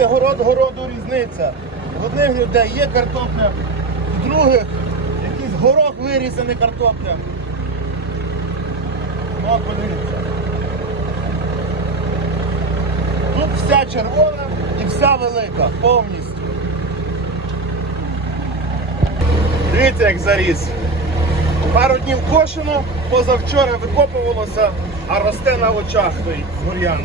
Дивіться, город городу різниця. В одних людей є картопля, в других якийсь горох виріс, а картопля. От подивіться. Тут вся червона і вся велика, повністю. Дивіться, як заріс. Пару днів кошено, позавчора викопувалося, а росте на очах з бур'ян.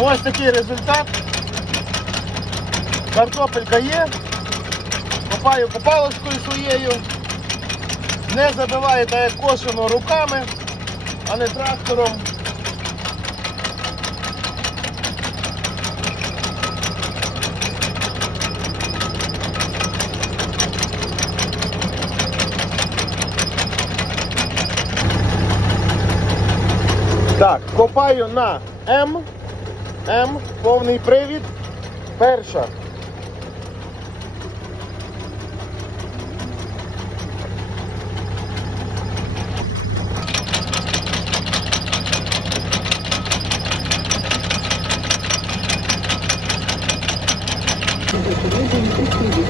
Ось такий результат. Картопелька є. Копаю копалочкою своєю. Не забиваю так як кошено руками, а не трактором. Так, копаю на М. М, повний привід. Перша.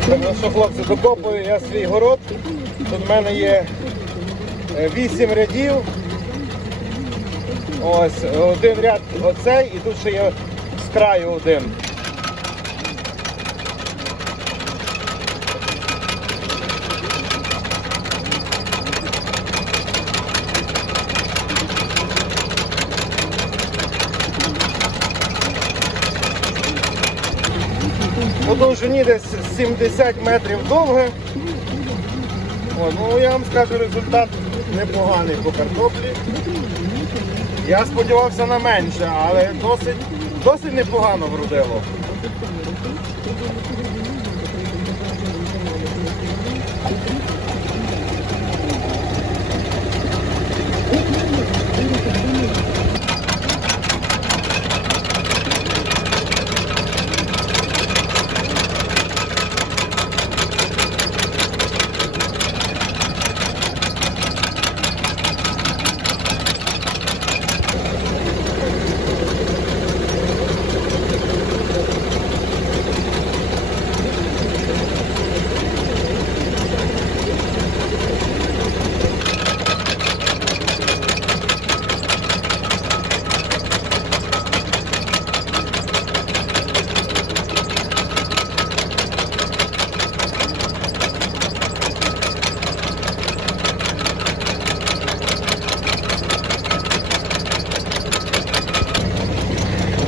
Ну що, хлопці, докопую я свій город. Тут в мене є 8 рядів. Ось один ряд оцей і тут ще є краю один. По довжині десь 70 метрів довге. О, ну я вам скажу, результат непоганий по картоплі. Я сподівався на менше, але досить, досить непогано вродило.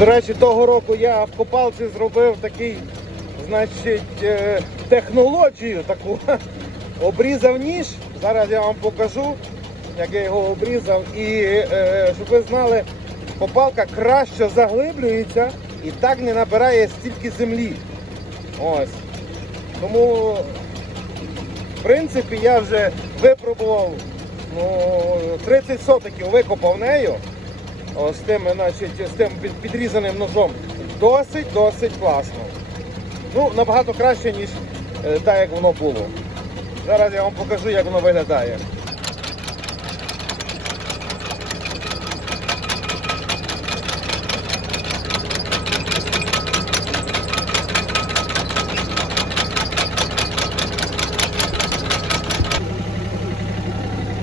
До речі, того року я в копалці зробив такий, значить, е, технологію таку. Обрізав ніж. Зараз я вам покажу, як я його обрізав. І е, щоб ви знали, копалка краще заглиблюється і так не набирає стільки землі. Ось. Тому, в принципі, я вже випробував ну, 30 сотиків викопав нею. О, з тим, значить, з тим підрізаним ножом. Досить, досить класно. Ну, набагато краще, ніж е, так, як воно було. Зараз я вам покажу, як воно виглядає.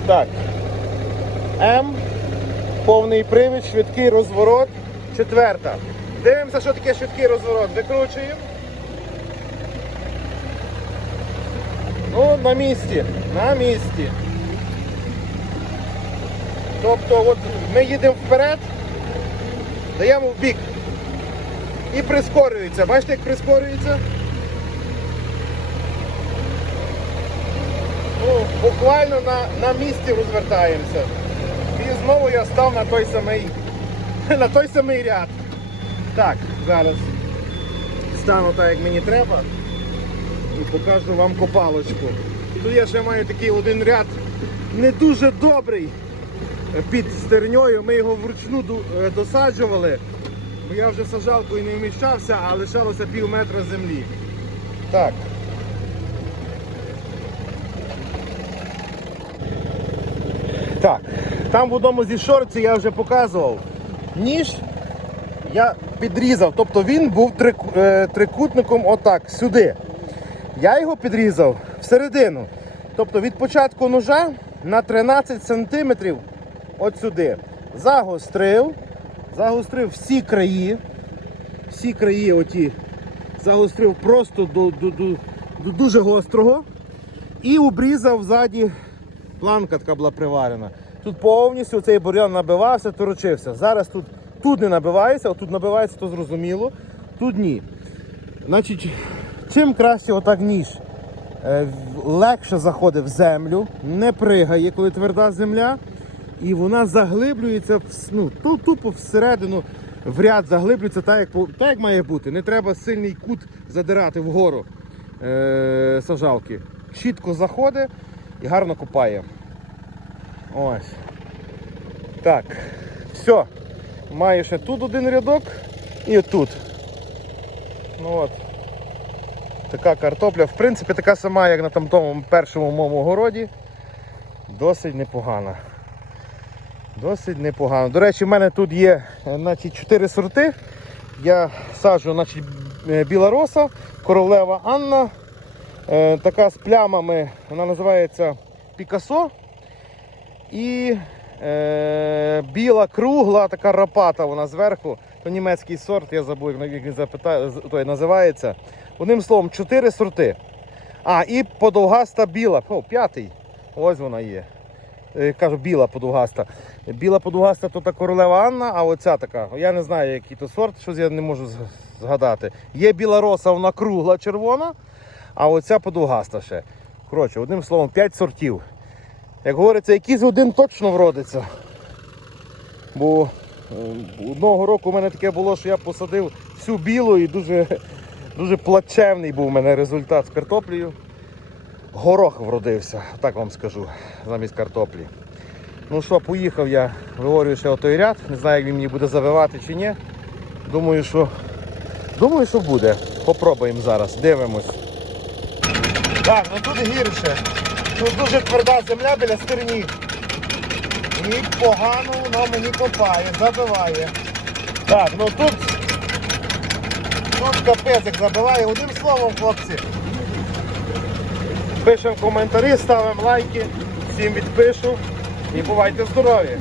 Так. М. Повний привід, швидкий розворот. Четверта. Дивимося, що таке швидкий розворот. Викручуємо. Ну, на місці, на місці. Тобто от ми їдемо вперед, даємо в бік. І прискорюється. Бачите, як прискорюється? Ну, буквально на, на місці розвертаємося. І знову я став на той самий, на той самий ряд. Так, зараз стану так, як мені треба. І покажу вам копалочку. Тут я ще маю такий один ряд не дуже добрий під стерньою. Ми його вручну е, досаджували. Бо я вже сажалкою не вміщався, а лишалося пів метра землі. Так. Так, там в одному зі шорців я вже показував. Ніж я підрізав, тобто він був е, трикутником отак, сюди. Я його підрізав всередину. Тобто від початку ножа на 13 см от сюди. Загострив, загострив всі краї, всі краї оті загострив просто до, до, до, до дуже гострого і обрізав ззаді планка така була приварена. Тут повністю цей бур'ян набивався, торочився. Зараз тут, тут не набивається, отут набивається, то зрозуміло. Тут ні. Значить, чим краще отак ніж е, легше заходить в землю, не пригає, коли тверда земля, і вона заглиблюється ну, тупо всередину в ряд заглиблюється так, як, так, як має бути. Не треба сильний кут задирати вгору е, сажалки. Чітко заходить і гарно копає. Ось. Так. Все. Маю ще тут один рядок і тут. Ну от. Така картопля. В принципі, така сама, як на тому першому моєму городі. Досить непогана. Досить непогано. До речі, в мене тут є е, значить, 4 сорти. Я саджу значить, е, біла роса, королева Анна. Е, така з плямами, вона називається Пікасо. І е, біла кругла, така рапата вона зверху. То німецький сорт, я забув, як він запитає, той називається. Одним словом, чотири сорти. А, і подовгаста біла. О, п'ятий. Ось вона є. Е, Кажу, біла подовгаста. Біла подовгаста то та королева Анна, а оця така. Я не знаю, який то сорт, щось я не можу згадати. Є біла роса, вона кругла, червона, а оця подовгаста ще. Коротше, одним словом, 5 сортів. Як говориться, якийсь один точно вродиться. Бо е, одного року у мене таке було, що я посадив всю білу і дуже, дуже плачевний був у мене результат з картоплею. Горох вродився, так вам скажу, замість картоплі. Ну що, поїхав я, виворюю ще отой ряд. Не знаю, як він мені буде завивати чи ні. Думаю, що думаю, що буде. Попробуємо зараз, дивимось. Так, ну тут гірше. Тут дуже тверда земля біля стерні. І погано воно мені копає, забиває. Так, ну тут, тут капець забиває. Одним словом, хлопці. Пишемо коментарі, ставимо лайки, всім відпишу і бувайте здорові!